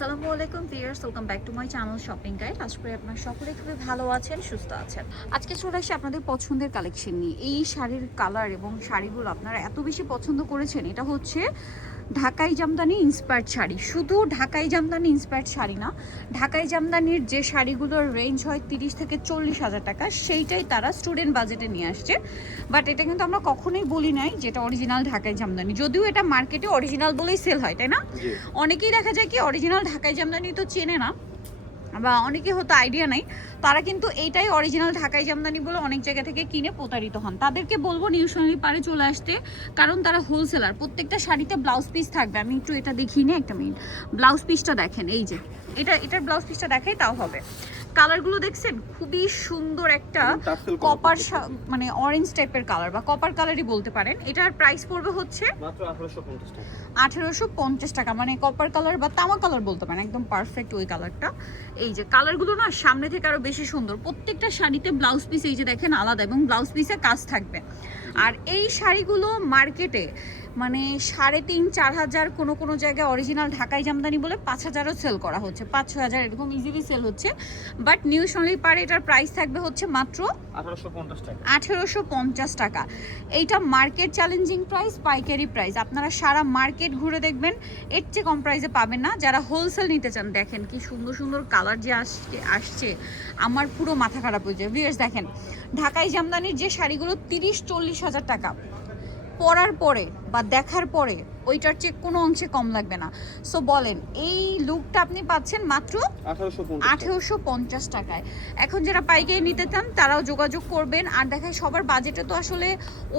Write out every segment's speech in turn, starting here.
আসসালামু আলাইকুম viewers, welcome back to my channel shopping guide. আশা করি আপনারা সকলে খুবই ভালো আছেন, সুস্থ আছেন। আজকে চলে আসি আপনাদের পছন্দের কালেকশন নিয়ে। এই শাড়ির কালার এবং শাড়িগুলো আপনারা এত বেশি পছন্দ করেছেন, এটা হচ্ছে ঢাকাই জামদানি ইন্সপায়ার্ড শাড়ি। শুধু ঢাকাই জামদানি ইন্সপায়ার্ড শাড়ি না, ঢাকাই জামদানির যে শাড়িগুলোর রেঞ্জ হয় 30 থেকে 40,000 টাকা, সেইটাই তারা স্টুডেন্ট বাজেটে নিয়ে আসছে। বাট এটা কিন্তু আমরা কখনোই বলি নাই যেটা অরিজিনাল ঢাকাই জামদানি, যদিও এটা মার্কেটে অরিজিনাল বলেই সেল হয়, তাই না? অনেকেই দেখা যায় কি অরিজিনাল ঢাকাই জামদানি তো চেনে না, বা অনেকে হয়তো আইডিয়া নাই, তারা কিন্তু এইটাই অরিজিনাল ঢাকাই জামদানি বলে অনেক জায়গা থেকে কিনে প্রতারিত হন। তাদেরকে বলবো নিউ সোনালী পারে চলে আসতে, কারণ তারা হোলসেলার। প্রত্যেকটা শাড়িতে ব্লাউজ পিস থাকবে। আমি একটু এটা দেখিয়ে নিই, একটা মিনিট। ব্লাউজ পিসটা দেখেন, এই যে এটার ব্লাউজ পিসটা দেখাই তাও হবে। কালারগুলো দেখছেন, খুবই সুন্দর একটা কপার, মানে অরেঞ্জ টাইপের কালার বা কপার কালারই বলতে পারেন। এটার প্রাইস পড়বে হচ্ছে মাত্র 1850 টাকা। 1850 টাকা, মানে কপার কালার বা তামা কালার বলতে পারেন, একদম পারফেক্ট ওই কালারটা। এই যে কালারগুলো না সামনে থেকে আরো বেশি সুন্দর। প্রত্যেকটা শাড়িতে ব্লাউজ পিস এই যে দেখেন আলাদা, এবং ব্লাউজ পিসে কাজ থাকবে। আর এই শাড়িগুলো মার্কেটে মানে 3,500-4 হাজার, কোনো কোনো জায়গায় অরিজিনাল ঢাকাই জামদানি বলে 5,000ও সেল করা হচ্ছে, 5-6 হাজার এরকম ইজিলি সেল হচ্ছে। বাট নিউ সোনালী পারে এটার প্রাইস থাকবে হচ্ছে মাত্র 1850 টাকা। 1850 টাকা। এইটা মার্কেট চ্যালেঞ্জিং প্রাইস, পাইকারি প্রাইস। আপনারা সারা মার্কেট ঘুরে দেখবেন, এর চেয়ে কম প্রাইসে পাবেন না। যারা হোলসেল নিতে চান, দেখেন কি সুন্দর সুন্দর কালার যে আসছে, আমার পুরো মাথা খারাপ হয়ে যায়। ভিউয়ার্স দেখেন, ঢাকাই জামদানির যে শাড়িগুলো 30-40 হাজার টাকা, পরার পরে বা দেখার পরে ওইটার চেয়ে কোনো অংশে কম লাগবে না। সো বলেন, এই লুকটা আপনি পাচ্ছেন মাত্র 1850 টাকায়। এখন যারা পাইকারি নিতে চান তারাও যোগাযোগ করবেন। আর দেখায় সবার বাজেটে তো আসলে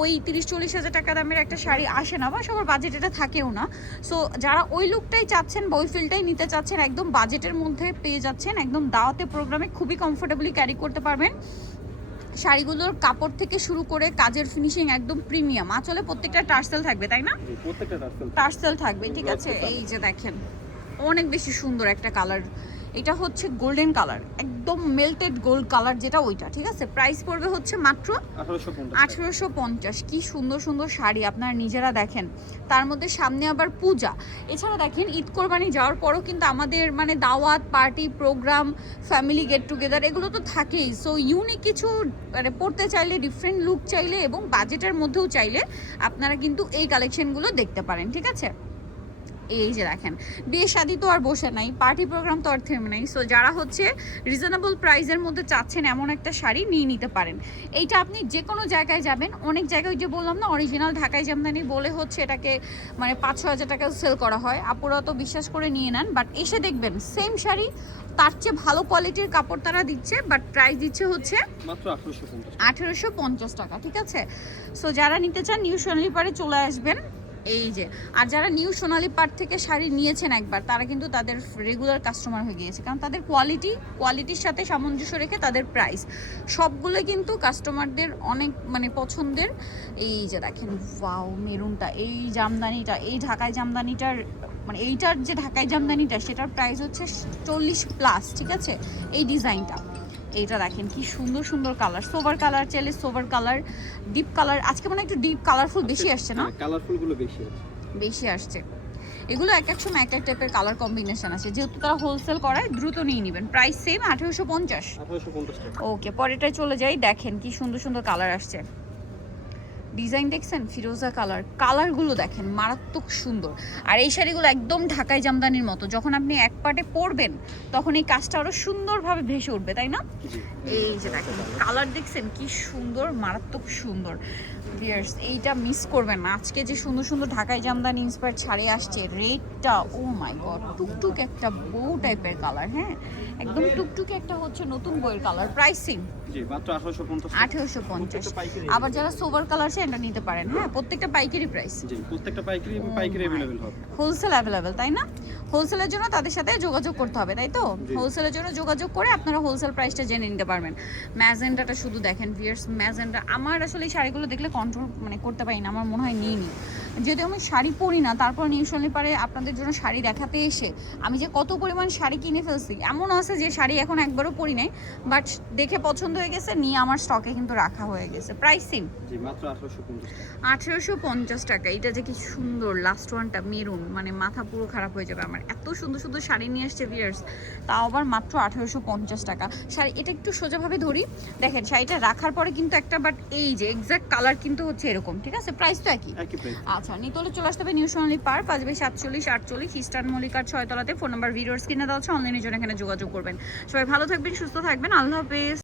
ওই 30-40 হাজার টাকা দামের একটা শাড়ি আসে না, বা সবার বাজেট এটা থাকেও না। সো যারা ওই লুকটাই চাচ্ছেন বা ওই ফিলটাই নিতে চাচ্ছেন, একদম বাজেটের মধ্যে পেয়ে যাচ্ছেন। একদম দাওয়াতে প্রোগ্রামে খুবই কমফোর্টেবলি ক্যারি করতে পারবেন। শাড়িগুলোর কাপড় থেকে শুরু করে কাজের ফিনিশিং একদম প্রিমিয়াম। আঁচলে প্রত্যেকটা টার্সেল থাকবে, তাই না? প্রত্যেকটা টার্সেল থাকবে, ঠিক আছে। এই যে দেখেন, অনেক বেশি সুন্দর একটা কালার। এটা হচ্ছে গোল্ডেন কালার, একদম মেল্টেড গোল্ড কালার যেটা, ওইটা ঠিক আছে। প্রাইস পড়বে হচ্ছে মাত্র 1850। কি সুন্দর সুন্দর শাড়ি আপনারা নিজেরা দেখেন। তার মধ্যে সামনে আবার পূজা। এছাড়া দেখেন, ঈদ কোরবানি যাওয়ার পরও কিন্তু আমাদের মানে দাওয়াত, party, programme, family get together এগুলো তো থাকেই। সো ইউনিক কিছু মানে পড়তে চাইলে, ডিফারেন্ট লুক চাইলে এবং বাজেটের মধ্যেও চাইলে আপনারা কিন্তু এই কালেকশনগুলো দেখতে পারেন, ঠিক আছে। এই যে দেখেন, বিয়ে শাদী তো আর বসে নাই, পার্টি প্রোগ্রাম তো আর থেমে নাই। সো যারা হচ্ছে রিজনেবল প্রাইসের মধ্যে চাচ্ছেন এমন একটা শাড়ি নিয়ে নিতে পারেন। এইটা আপনি যে কোনো জায়গায় যাবেন, অনেক জায়গায় যে বললাম না অরিজিনাল ঢাকাই জামদানি বলে হচ্ছে এটাকে মানে 5-6 হাজার টাকা সেল করা হয়, আপুরা তো বিশ্বাস করে নিয়ে নেন। বাট এসে দেখবেন সেম শাড়ি তার চেয়ে ভালো কোয়ালিটির কাপড় তারা দিচ্ছে, বাট প্রাইস দিচ্ছে হচ্ছে মাত্র 1850 টাকা, ঠিক আছে। সো যারা নিতে চান নিউ সোনালী পারে চলে আসবেন। এই যে, আর যারা নিউ সোনালী পাট থেকে শাড়ি নিয়েছেন একবার, তারা কিন্তু তাদের রেগুলার কাস্টমার হয়ে গিয়েছে, কারণ তাদের কোয়ালিটির সাথে সামঞ্জস্য রেখে তাদের প্রাইস সবগুলো কিন্তু কাস্টমারদের অনেক মানে পছন্দের। এই যে দেখেন, ওয়াও মেরুনটা, এই জামদানিটা, এই ঢাকাই জামদানিটার মানে এইটার যে ঢাকাই জামদানিটা সেটার প্রাইস হচ্ছে 40+, ঠিক আছে। এই ডিজাইনটা, এইটা দেখেন কি সুন্দর সুন্দর কালার। সোভার কালার চাইলে সোভার কালার, ডিপ কালার। আজকে মানে একটু ডিপ কালারফুল বেশি আসছে না? কালারফুল গুলো বেশি আসছে। এগুলো এক এক সময় এক এক টাইপের কালার কম্বিনেশন আছে। যেহেতু তারা হোলসেল করায়, দ্রুত নিয়ে নেবেন। প্রাইস সেম 1850 টাকা। ওকে, পরেরটায় চলে যাই। দেখেন কি সুন্দর সুন্দর কালার আসছে। ডিজাইন দেখছেন, ফিরোজা কালার। কালারগুলো দেখেন মারাত্মক সুন্দর। আর এই শাড়িগুলো একদম ঢাকাই জামদানির মতো, যখন আপনি এক পাটে পরবেন তখন এই কাজটা আরো সুন্দরভাবে ভেসে উঠবে, তাই না? এই যে দেখেন কালার দেখছেন কি সুন্দর, মারাত্মক সুন্দর। ভিউয়ার্স এইটা মিস করবেন না। আজকে যে সুন্দর সুন্দর ঢাকাই জামদানি ইন্সপায়ার্ড শাড়ি আসছে, রেডটা ও মাই গড, টুকটুক একটা বউ টাইপের কালার। হ্যাঁ, একদম টুকটুকে একটা হচ্ছে নতুন বইয়ের কালার। প্রাইসিং জি মাত্র 1850। আবার যারা সোভার কালার এটা নিতে পারেন। হ্যাঁ, প্রত্যেকটা পাইকারি প্রাইস। জি, প্রত্যেকটা পাইকারি এবং পাইকারি अवेलेबल হবে। হোলসেল अवेलेबल, তাই না? হোলসেলের জন্য তাদের সাথে যোগাযোগ করতে হবে, তাই তো? হোলসেলের জন্য যোগাযোগ করে আপনারা হোলসেল প্রাইসটা জেনে নিতে পারবেন। ম্যাজেন্ডাটা শুধু দেখেন ভিউয়ার্স, ম্যাজেন্ডা আমার আসলে এই শাড়িগুলো দেখলে কন্ট্রোল মানে করতে পারি না, আমার মনে হয় নিই। যদিও আমি শাড়ি পরি না, তারপর নিউশনলি পারে আপনাদের জন্য শাড়ি দেখাতে এসে আমি যে কত পরিমাণ শাড়ি কিনে ফেলছি। এমন আছে যে শাড়ি এখন একবারও পরি নাই, বাট দেখে পছন্দ হয়ে গেছে, নিয়ে আমার স্টকে কিন্তু রাখা হয়ে গেছে। প্রাইসিং জি মাত্র 1850 টাকা। 1850 টাকা। এটা যে কি সুন্দর, লাস্ট ওয়ানটা মেরুন, মানে মাথা পুরো খারাপ হয়ে যাবে আমার। এত সুন্দর সুন্দর শাড়ি নিয়ে আসছে ভিউয়ার্স, তাও আবার মাত্র 1850 টাকা। শাড়ি এটা একটু সোজাভাবে ধরি, দেখেন শাড়িটা রাখার পরে কিন্তু একটা, বাট এই যে এক্সাক্ট কালার কিন্তু হচ্ছে এরকম, ঠিক আছে? প্রাইস তো একই। একই প্রাইস। আচ্ছা, নিতলে চলে আসতে হবে নিউ সোনালী পার্ক, 5/47-48 ইস্টার্ন মল্লিকার 6 তলাতে। ফোন নাম্বার ভিডিওর স্ক্রিনে দেওয়া আছে, অনলাইনের জন্য এখানে যোগাযোগ করবেন। সবাই ভালো থাকবেন, সুস্থ থাকবেন, আল্লাহ হাফেজ।